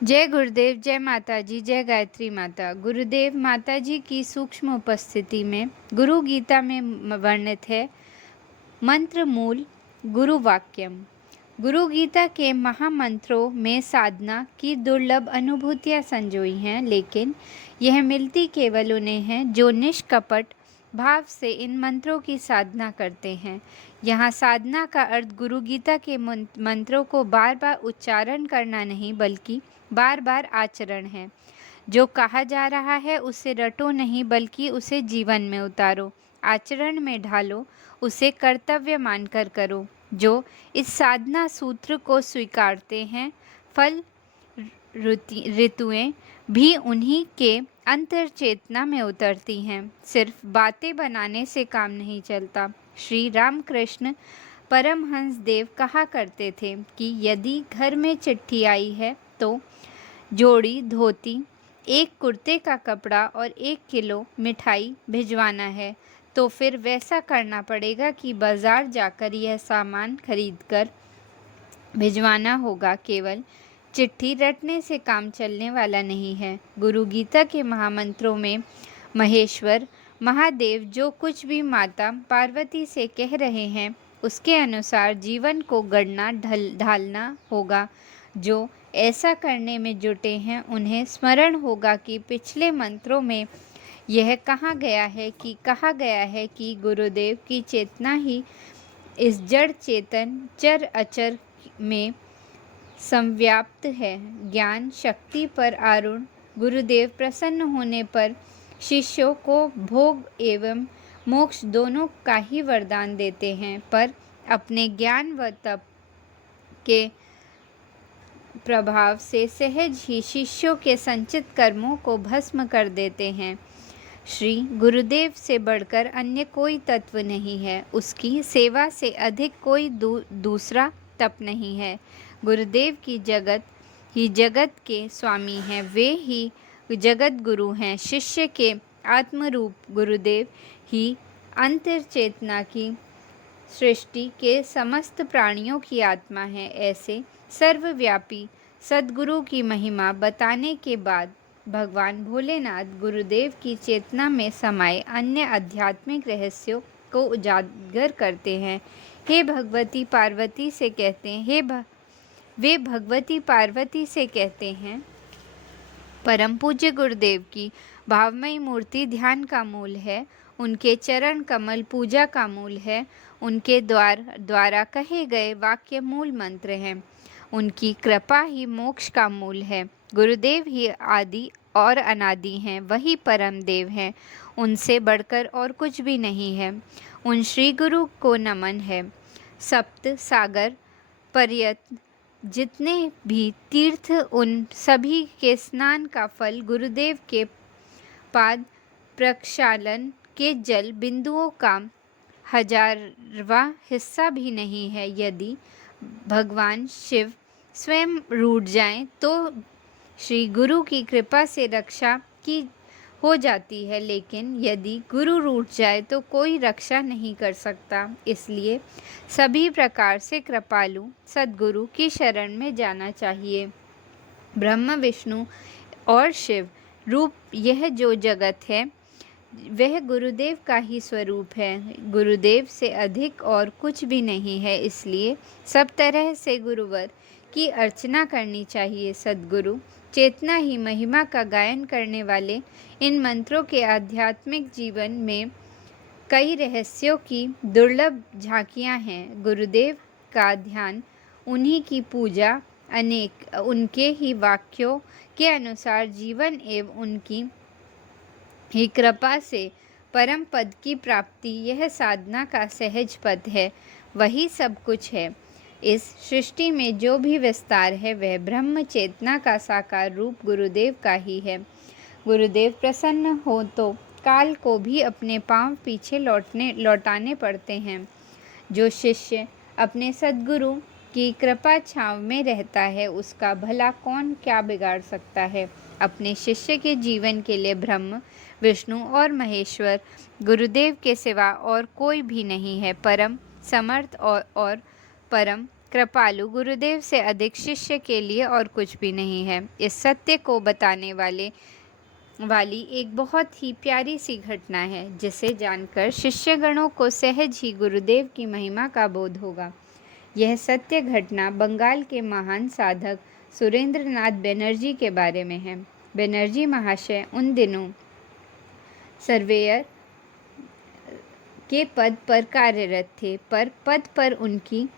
जय गुरुदेव, जय माता जी, जय गायत्री माता। गुरुदेव माता जी की सूक्ष्म उपस्थिति में गुरु गीता में वर्णित है मंत्र मूल गुरु वाक्यम। गुरु गीता के महामंत्रों में साधना की दुर्लभ अनुभूतियाँ संजोई हैं, लेकिन यह मिलती केवल उन्हें है जो निष्कपट भाव से इन मंत्रों की साधना करते हैं। यहाँ साधना का अर्थ गुरु गीता के मंत्रों को बार बार उच्चारण करना नहीं, बल्कि बार बार आचरण है। जो कहा जा रहा है उसे रटो नहीं, बल्कि उसे जीवन में उतारो, आचरण में ढालो, उसे कर्तव्य मानकर करो। जो इस साधना सूत्र को स्वीकारते हैं, फल ऋतुएं भी उन्हीं के अंतर चेतना में उतरती हैं। सिर्फ बातें बनाने से काम नहीं चलता। श्री रामकृष्ण परमहंस देव कहा करते थे कि यदि घर में चिट्ठी आई है तो जोड़ी धोती, एक कुर्ते का कपड़ा और 1 किलो मिठाई भिजवाना है, तो फिर वैसा करना पड़ेगा कि बाज़ार जाकर यह सामान खरीदकर भिजवाना होगा। केवल चिट्ठी रटने से काम चलने वाला नहीं है। गुरु गीता के महामंत्रों में महेश्वर महादेव जो कुछ भी माता पार्वती से कह रहे हैं, उसके अनुसार जीवन को गढ़ना ढालना होगा। जो ऐसा करने में जुटे हैं, उन्हें स्मरण होगा कि पिछले मंत्रों में यह कहा गया है कि गुरुदेव की चेतना ही इस जड़ चेतन चर अचर में संव्याप्त है। ज्ञान शक्ति पर आरूढ़ गुरुदेव प्रसन्न होने पर शिष्यों को भोग एवं मोक्ष दोनों का ही वरदान देते हैं, पर अपने ज्ञान व तप के प्रभाव से सहज ही शिष्यों के संचित कर्मों को भस्म कर देते हैं। श्री गुरुदेव से बढ़कर अन्य कोई तत्व नहीं है, उसकी सेवा से अधिक कोई दूसरा तप नहीं है। गुरुदेव की जगत ही जगत के स्वामी हैं, वे ही जगत गुरु हैं। शिष्य के आत्मरूप गुरुदेव ही अंतर चेतना की सृष्टि के समस्त प्राणियों की आत्मा है। ऐसे सर्वव्यापी सद्गुरु की महिमा बताने के बाद भगवान भोलेनाथ गुरुदेव की चेतना में समाये अन्य आध्यात्मिक रहस्यों को उजागर करते हैं। हे भगवती पार्वती से कहते हैं वे भगवती पार्वती से कहते हैं, परम पूज्य गुरुदेव की भावमयी मूर्ति ध्यान का मूल है, उनके चरण कमल पूजा का मूल है, उनके द्वारा कहे गए वाक्य मूल मंत्र हैं, उनकी कृपा ही मोक्ष का मूल है। गुरुदेव ही आदि और अनादि हैं, वही परम देव हैं, उनसे बढ़कर और कुछ भी नहीं है। उन श्री गुरु को नमन है। सप्त सागर पर्यंत जितने भी तीर्थ, उन सभी के स्नान का फल गुरुदेव के पाद प्रक्षालन के जल बिंदुओं का 1000वां हिस्सा भी नहीं है। यदि भगवान शिव स्वयं रूठ जाएं तो श्री गुरु की कृपा से रक्षा की हो जाती है, लेकिन यदि गुरु रूठ जाए तो कोई रक्षा नहीं कर सकता। इसलिए सभी प्रकार से कृपालु सद्गुरु की शरण में जाना चाहिए। ब्रह्म विष्णु और शिव रूप यह जो जगत है, वह गुरुदेव का ही स्वरूप है। गुरुदेव से अधिक और कुछ भी नहीं है, इसलिए सब तरह से गुरुवर की अर्चना करनी चाहिए। सद्गुरु चेतना ही महिमा का गायन करने वाले इन मंत्रों के आध्यात्मिक जीवन में कई रहस्यों की दुर्लभ झांकियां हैं। गुरुदेव का ध्यान, उन्हीं की पूजा, अनेक उनके ही वाक्यों के अनुसार जीवन एवं उनकी ही कृपा से परम पद की प्राप्ति, यह साधना का सहज पद है। वही सब कुछ है। इस सृष्टि में जो भी विस्तार है, वह ब्रह्म चेतना का साकार रूप गुरुदेव का ही है। गुरुदेव प्रसन्न हो तो काल को भी अपने पांव पीछे लौटाने पड़ते हैं। जो शिष्य अपने सद्गुरु की कृपा छांव में रहता है, उसका भला कौन क्या बिगाड़ सकता है। अपने शिष्य के जीवन के लिए ब्रह्म विष्णु और महेश्वर गुरुदेव के सिवा और कोई भी नहीं है। परम समर्थ और परम कृपालु गुरुदेव से अधिक शिष्य के लिए और कुछ भी नहीं है। इस सत्य को बताने वाली एक बहुत ही प्यारी सी घटना है, जिसे जानकर शिष्यगणों को सहज ही गुरुदेव की महिमा का बोध होगा। यह सत्य घटना बंगाल के महान साधक सुरेंद्रनाथ बनर्जी के बारे में है। बनर्जी महाशय उन दिनों सर्वेयर के पद पर कार्यरत थे, पर पद पर उनकी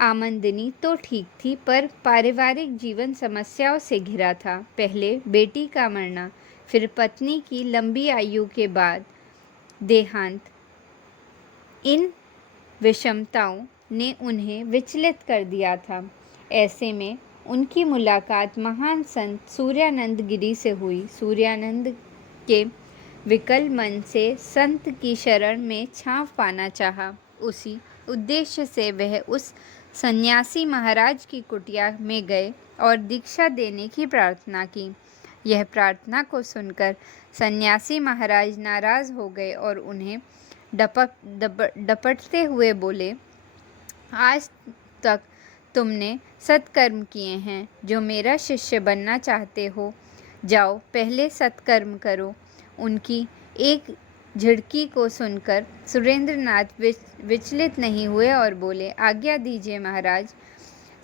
आमदनी तो ठीक थी, पर पारिवारिक जीवन समस्याओं से घिरा था। पहले बेटी का मरना, फिर पत्नी की लंबी आयु के बाद देहांत, इन विषमताओं ने उन्हें विचलित कर दिया था। ऐसे में उनकी मुलाकात महान संत सूर्यानंद गिरी से हुई। सूर्यानंद के विकल मन से संत की शरण में छांव पाना चाहा। उसी उद्देश्य से वह उस सन्यासी महाराज की कुटिया में गए और दीक्षा देने की प्रार्थना की। यह प्रार्थना को सुनकर सन्यासी महाराज नाराज हो गए और उन्हें डपटते हुए बोले, आज तक तुमने सत्कर्म किए हैं। जो मेरा शिष्य बनना चाहते हो, जाओ पहले सत्कर्म करो। उनकी एक झिड़की को सुनकर सुरेंद्रनाथ विचलित नहीं हुए और बोले, आज्ञा दीजिए महाराज।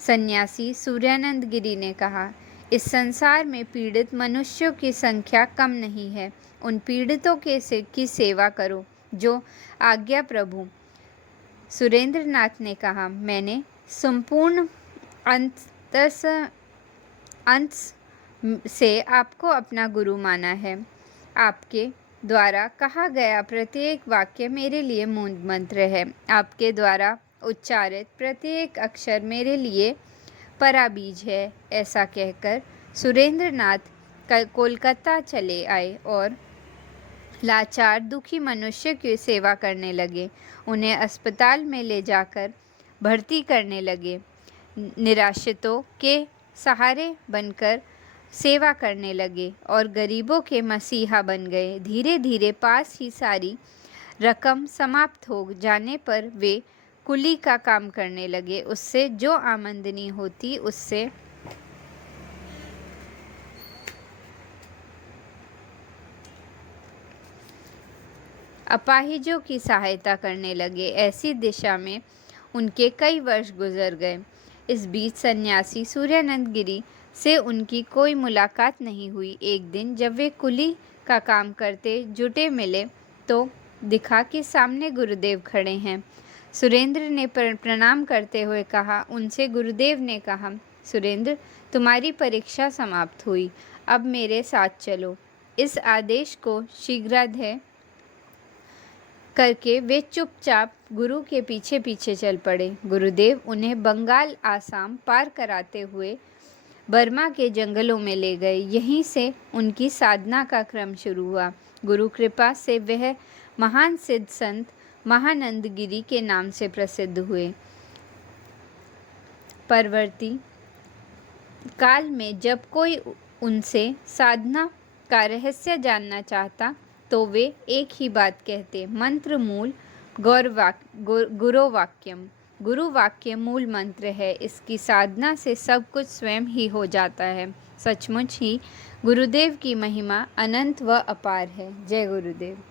सन्यासी सूर्यानंद गिरी ने कहा, इस संसार में पीड़ित मनुष्यों की संख्या कम नहीं है। उन पीड़ितों की सेवा करो, जो आज्ञा प्रभु। सुरेंद्रनाथ ने कहा, मैंने संपूर्ण अंत से आपको अपना गुरु माना है। आपके द्वारा कहा गया प्रत्येक वाक्य मेरे लिए मूल मंत्र है। आपके द्वारा उच्चारित प्रत्येक अक्षर मेरे लिए पराबीज है। ऐसा कहकर सुरेंद्रनाथ कोलकाता चले आए और लाचार दुखी मनुष्य की सेवा करने लगे। उन्हें अस्पताल में ले जाकर भर्ती करने लगे। निराश्रितों के सहारे बनकर सेवा करने लगे और गरीबों के मसीहा बन गए। धीरे धीरे पास ही सारी रकम समाप्त हो जाने पर वे कुली का काम करने लगे। उससे जो आमदनी होती उससे अपाहिजों की सहायता करने लगे। ऐसी दिशा में उनके कई वर्ष गुजर गए। इस बीच सन्यासी सूर्यानंद गिरी से उनकी कोई मुलाकात नहीं हुई। एक दिन जब वे कुली का काम करते जुटे मिले तो दिखा कि सामने गुरुदेव खड़े हैं। सुरेंद्र ने प्रणाम करते हुए कहा। उनसे गुरुदेव ने कहा, सुरेंद्र, तुम्हारी परीक्षा समाप्त हुई, अब मेरे साथ चलो। इस आदेश को शीघ्राध्याय करके वे चुपचाप गुरु के पीछे पीछे चल पड़े। गुरुदेव उन्हें बंगाल आसाम पार कराते हुए बर्मा के जंगलों में ले गए। यहीं से उनकी साधना का क्रम शुरू हुआ। गुरु कृपा से वह महान सिद्ध संत महानंद गिरी के नाम से प्रसिद्ध हुए। परवर्ती काल में जब कोई उनसे साधना का रहस्य जानना चाहता तो वे एक ही बात कहते, मंत्र मूल गुरु वाक्यम। गुरु वाक्य मूल मंत्र है। इसकी साधना से सब कुछ स्वयं ही हो जाता है। सचमुच ही गुरुदेव की महिमा अनंत व अपार है। जय गुरुदेव।